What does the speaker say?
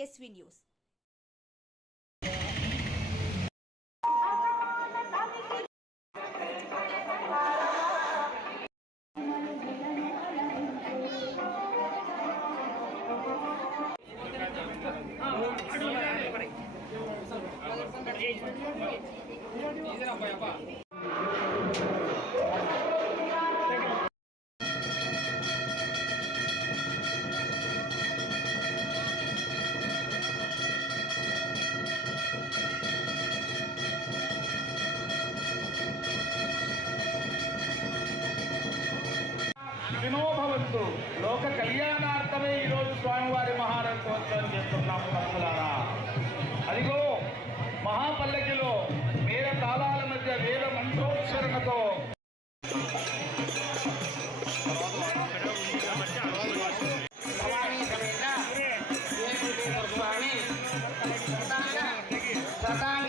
BSV news సుఖినో భవంతు లోక కళ్యాణార్థమే ఈరోజు స్వామివారి మహారథోత్సవం చేస్తున్నాము భక్తులారా అదిగో మహాపల్లకిలో వేద తాళాల మధ్య వేద మంత్రోచ్చరణతో సదా